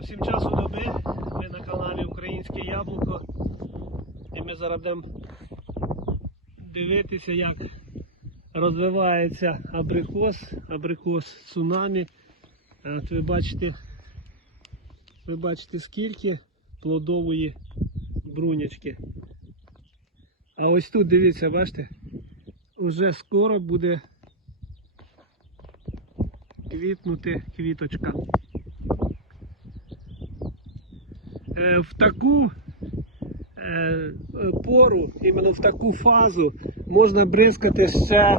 всім часу доби. Ви на каналі Українське Яблуко. І ми зараз будемо дивитися, як розвивається абрикос, абрикос цунамі. От ви бачите, ви бачите скільки плодової брунячки. А ось тут дивіться, бачите, уже скоро буде квітнути квіточка. Е, в таку е, пору, іменно в таку фазу можна бризкати ще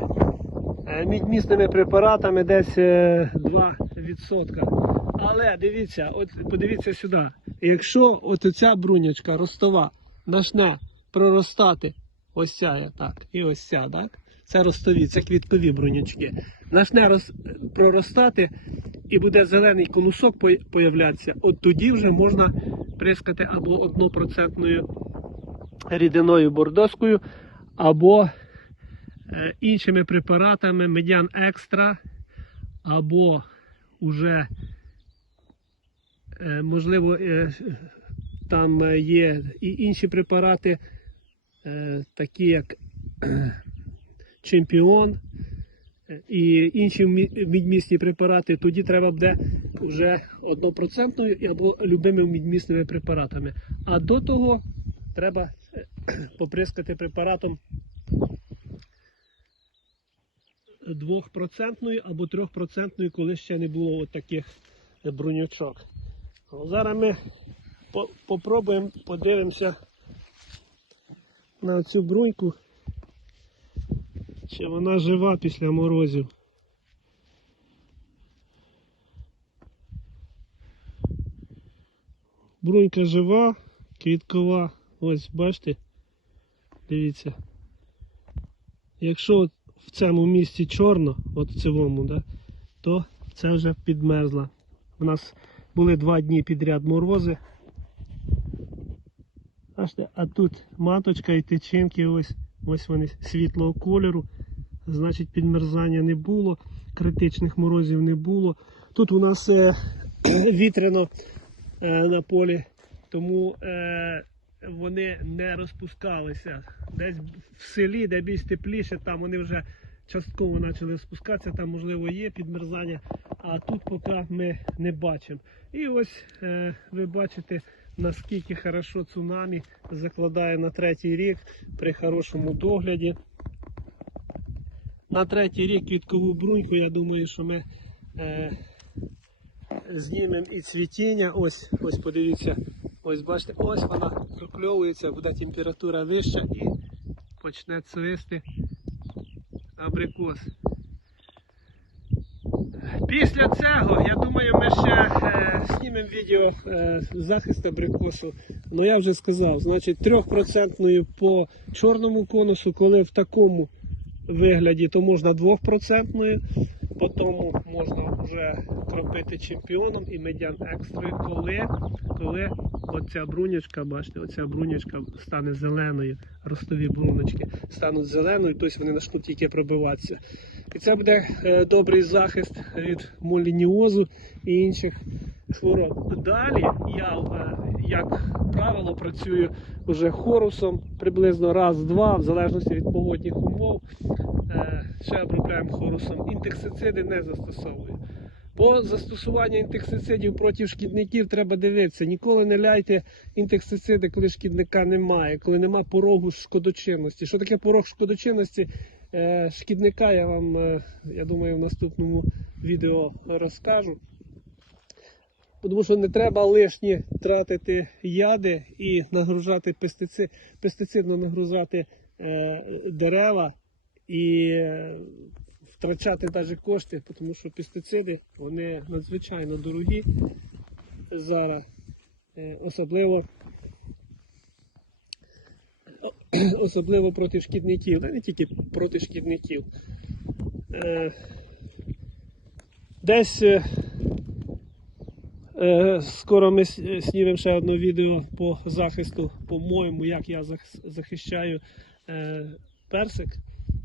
е, мідмісними препаратами десь е, 2%. Але дивіться, от подивіться сюди. Якщо от ця брунячка ростова почне проростати, ось ця так, і ось ця, так? Це ростові, це квіткові брунячки. Почне роз, проростати і буде зелений конусок пой- появлятися, от тоді вже можна прискати або однопроцентною рідиною бордоскою, або е, іншими препаратами медян екстра, або уже, е, можливо, е, там є і інші препарати, такі як чемпіон і інші мі- мідмісні препарати, тоді треба буде вже однопроцентною або любими мідмісними препаратами. А до того треба е, поприскати препаратом двохпроцентною або трьохпроцентною, коли ще не було от таких брунючок. Ну, Зараз ми по- попробуємо, подивимося на цю бруньку, чи вона жива після морозів. Брунька жива, квіткова. Ось, бачите? Дивіться. Якщо в цьому місці чорно, от в цьому, да, то це вже підмерзла. У нас були два дні підряд морози. Бачите, а тут маточка і тичинки, ось, ось вони світлого кольору. Значить, підмерзання не було, критичних морозів не було. Тут у нас е, вітряно на полі, тому е, вони не розпускалися. Десь в селі, де більш тепліше, там вони вже частково почали спускатися, там можливо є підмерзання, а тут поки ми не бачимо. І ось е, ви бачите, наскільки хорошо цунамі закладає на третій рік при хорошому догляді. На третій рік квіткову бруньку, я думаю, що ми е, знімемо і цвітіння. Ось, ось подивіться, ось бачите, ось вона прокльовується, буде температура вища і почне цвісти абрикос. Після цього, я думаю, ми ще е, знімемо відео е, захист абрикосу. Ну я вже сказав, значить 3% по чорному конусу, коли в такому вигляді, то можна 2%, потім можна вже кропити чемпіоном і медян екстрою, коли, коли оця брунячка, бачите, оця брунячка стане зеленою, ростові бруночки стануть зеленою, тобто вони почнуть тільки пробиватися. І це буде е, добрий захист від молініозу і інших хвороб. Далі я, е, як правило, працюю вже хорусом приблизно раз-два, в залежності від погодних умов. Е, Ще обробляємо хорусом. Інтексициди не застосовую. По застосуванню інтексицидів проти шкідників треба дивитися. Ніколи не ляйте інтексициди, коли шкідника немає, коли нема порогу шкодочинності. Що таке порог шкодочинності? Е, Шкідника я вам, е, я думаю, в наступному відео розкажу. Тому що не треба лишні тратити яди і нагружати пестицид, пестицидно нагрузати е, дерева і е, втрачати навіть кошти, тому що пестициди вони надзвичайно дорогі зараз, Е, особливо, особливо проти шкідників, не тільки проти шкідників. Е, Десь Е, Скоро ми с- знімемо ще одне відео по захисту, по-моєму, як я захищаю е, персик.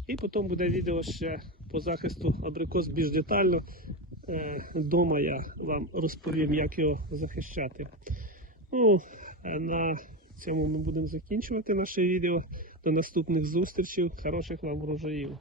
І потім буде відео ще по захисту абрикос більш детально. вдома я вам розповім, як його захищати. Ну, на цьому ми будемо закінчувати наше відео. До наступних зустрічей. Хороших вам врожаїв.